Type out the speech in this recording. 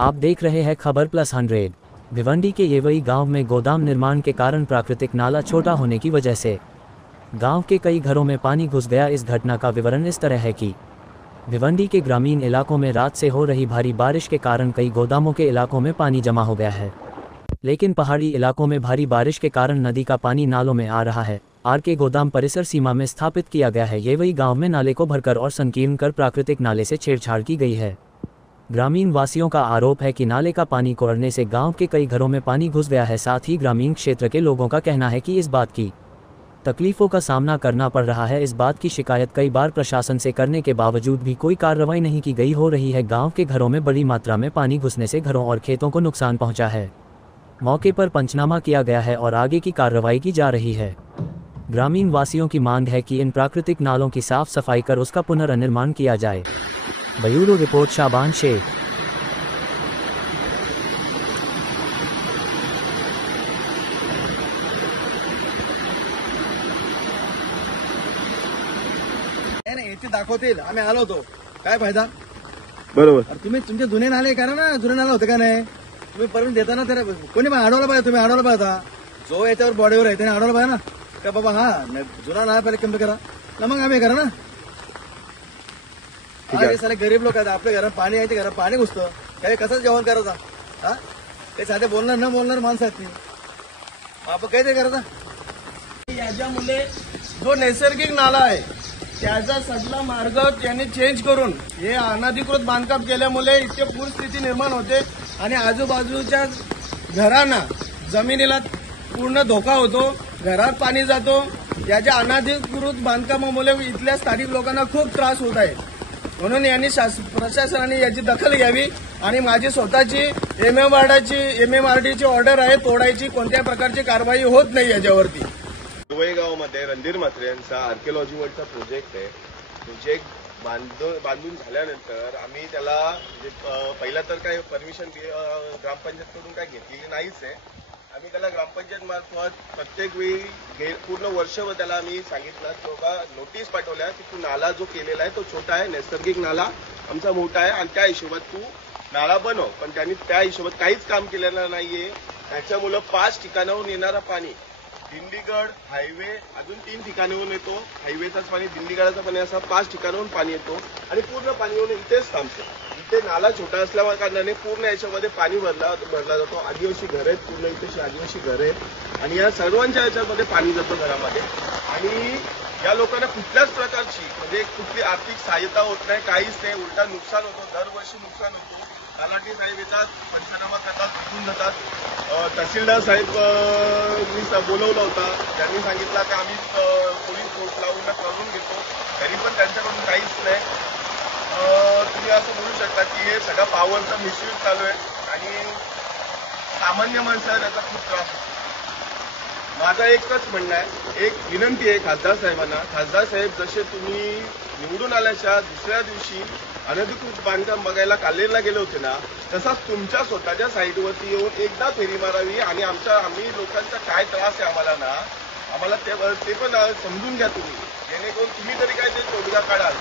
आप देख रहे हैं खबर प्लस 100। भिवंडी के येवई गांव में गोदाम निर्माण के कारण प्राकृतिक नाला छोटा होने की वजह से गांव के कई घरों में पानी घुस गया। इस घटना का विवरण इस तरह है कि भिवंडी के ग्रामीण इलाकों में रात से हो रही भारी बारिश के कारण कई गोदामों के इलाकों में पानी जमा हो गया है, लेकिन पहाड़ी इलाकों में भारी बारिश के कारण नदी का पानी नालों में आ रहा है। आर के गोदाम परिसर सीमा में स्थापित किया गया है। येवई गांव में नाले को भरकर और संकीर्ण कर प्राकृतिक नाले से छेड़छाड़ की गई है। ग्रामीण वासियों का आरोप है कि नाले का पानी कोड़ने से गांव के कई घरों में पानी घुस गया है। साथ ही ग्रामीण क्षेत्र के लोगों का कहना है कि इस बात की तकलीफों का सामना करना पड़ रहा है। इस बात की शिकायत कई बार प्रशासन से करने के बावजूद भी कोई कार्रवाई नहीं की गई हो रही है। गांव के घरों में बड़ी मात्रा में पानी घुसने से घरों और खेतों को नुकसान पहुंचा है। मौके पर पंचनामा किया गया है और आगे की कार्रवाई की जा रही है। ग्रामीण वासियों की मांग है कि इन प्राकृतिक नालों की साफ सफाई कर उसका पुनर्निर्माण किया जाए। ब्यूरो रिपोर्ट शाबान शेख। याचे दाखवतील आम्ही आलो होतो, काय फायदा? बरोबर. तुम्ही तुमचे जुने नाले करा ना, जुने नाले होते का नाही? तुम्ही परमिट देताना त्याला कोणी अडवलं पाहिजे, तुम्ही अडवलं पाहिजे होता. जो याच्यावर बॉडीवर आहे त्याने अडवलं पाहिजे ना, का बाबा हा जुना नाला पहिले कमी करा ना, मग आम्ही करा ना. हे सारे गरीब लोक आहेत, आपल्या घरात पाणी यायचे, घरात पाणी घुसतं, काही कसं जेवण करायचं? हा ते साधे बोलणार न बोलणार माणसं आहेत ती, आपण काही ते करायचं. याच्यामुळे जो नैसर्गिक नाला आहे त्याचा सगळा मार्ग त्यांनी चेंज करून हे अनधिकृत बांधकाम केल्यामुळे इतके पूरस्थिती निर्माण होते आणि आजूबाजूच्या घरांना जमिनीला पूर्ण धोका होतो, घरात पाणी जातो. याच्या अनधिकृत बांधकामामुळे इथल्या स्थानिक लोकांना खूप त्रास होत आहे. म्हणून यांनी प्रशासनाने याची दखल घ्यावी आणि माझी स्वतःची एमएमआरडीची ऑर्डर आहे, तोडायची कोणत्या प्रकारची कारवाई होत नाही याच्यावरती. येवई गावामध्ये रणधीर म्हात्रे यांचा आर्किओलॉजी वर्ल्डचा प्रोजेक्ट आहे. प्रोजेक्ट बांधून झाल्यानंतर आम्ही त्याला पहिला तर काही परमिशन ग्रामपंचायतकडून काही घेतलेली नाहीच आहे. आम्ही त्याला ग्रामपंचायत मार्फत प्रत्येक वेळी पूर्ण वर्षभर त्याला आम्ही सांगितलं की बाबा नोटीस पाठवल्या की तू नाला जो केलेला आहे तो छोटा आहे, नैसर्गिक नाला आमचा मोठा आहे आणि त्या हिशोबात तू नाला बनव. पण त्यांनी त्या हिशोबात काहीच काम केलेलं नाहीये. त्याच्यामुळं 5 ठिकाणाहून येणारा पाणी दिंडीगड हायवे अजून 3 ठिकाणाहून येतो. हायवेचाच पाणी, दिंडीगडाचं पाणी, असं 5 ठिकाणाहून पाणी येतो आणि पूर्ण पाणी येऊन इथेच थांबतो. इथे नाला छोटा असल्या कारणाने पूर्ण याच्यामध्ये पाणी भरला जातो. आदिवासी घर आहेत, पूर्ण इथे आदिवासी घर आहेत आणि या सर्वांच्या याच्यामध्ये पाणी जातं घरामध्ये. आणि या लोकांना कुठल्याच प्रकारची म्हणजे कुठली आर्थिक सहाय्यता होत नाही, काहीच नाही. उलटा नुकसान होतं, दरवर्षी नुकसान होतं. तलाठी साहेब येतात, पंचनामा करतात, भेटून जातात. तहसीलदार साहेब बोलवला होता, त्यांनी सांगितलं की आम्ही पोलीस फोर्स लावून करून घेतो, तरी पण त्यांच्याकडून काहीच नाही. तुम्ही असं बोलू शकता की हे सगळं पॉवरचा मिसयूज चालू आहे आणि सामान्य माणसाला त्याचा खूप त्रास होतो. माझा एकच म्हणणं आहे, एक विनंती आहे खासदार साहेबांना. खासदार साहेब, जसे तुम्ही निवडून आल्याच्या दुसऱ्या दिवशी अनधिकृत बांधकाम बघायला कालेरला गेले होते ना, तसाच तुमच्या स्वतःच्या साईडवरती येऊन एकदा फेरी मारावी आणि आम्ही लोकांचा काय त्रास आहे आम्हाला ते पण समजून घ्या तुम्ही, जेणेकरून तुम्ही तरी काय ते तोडगा काढाल.